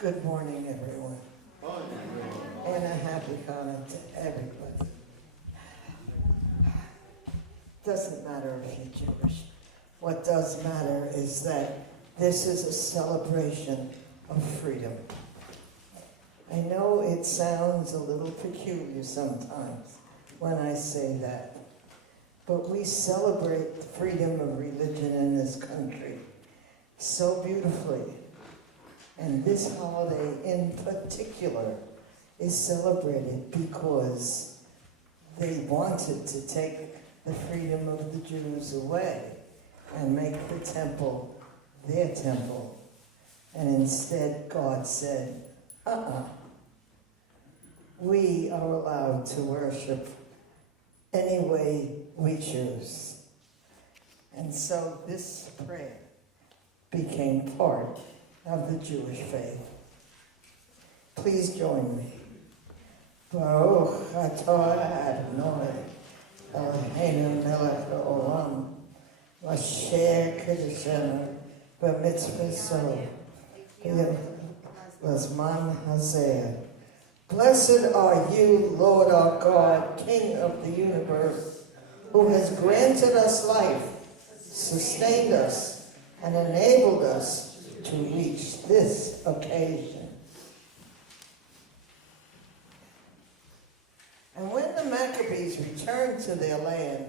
Good morning, everyone. And a happy Hanukkah to everybody. Doesn't matter if you're Jewish. What does matter is that this is a celebration of freedom. I know it sounds a little peculiar sometimes when I say that, but we celebrate the freedom of religion in this country so beautifully. And this holiday in particular is celebrated because they wanted to take the freedom of the Jews away and make the temple their temple. And instead God said, we are allowed to worship any way we choose. And so this prayer became part of the Jewish faith. Please join me. Baruch atah Adonai Eloheinu melech haolam asher kiddushenu b'mitzvoso b'zman hazeh. Blessed are you, Lord our God, King of the universe, who has granted us life, sustained us, and enabled us to reach this occasion. And when the Maccabees returned to their land,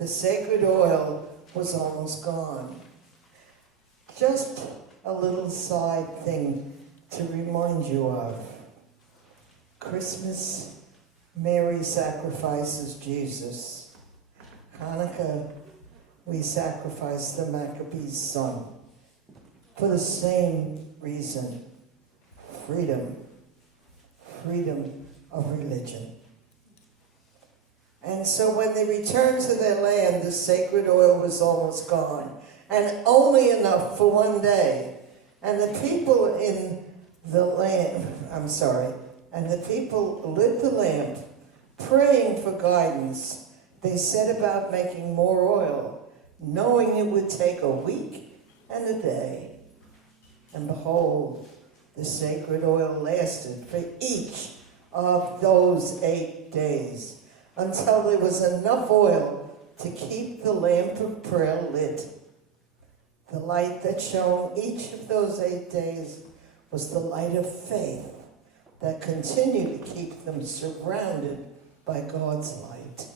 the sacred oil was almost gone. Just a little side thing to remind you of. Christmas, Mary sacrifices Jesus. Hanukkah, we sacrifice the Maccabees' son. For the same reason, freedom of religion. And so when they returned to their land, the sacred oil was almost gone, and only enough for one day. And the people in the land, and the people lit the lamp, praying for guidance. They set about making more oil, knowing it would take a week and a day. And behold, the sacred oil lasted for each of those 8 days until there was enough oil to keep the lamp of prayer lit. The light that shone each of those 8 days was the light of faith that continued to keep them surrounded by God's light.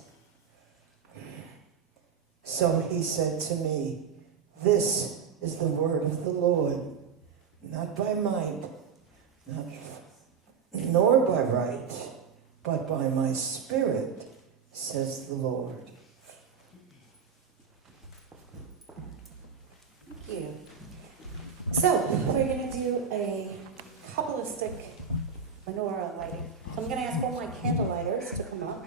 So he said to me, this is the word of the Lord. Not by might, nor by right, but by my Spirit, says the Lord. Thank you. So, we're going to do a Kabbalistic menorah lighting. So I'm going to ask all my candle lighters to come up.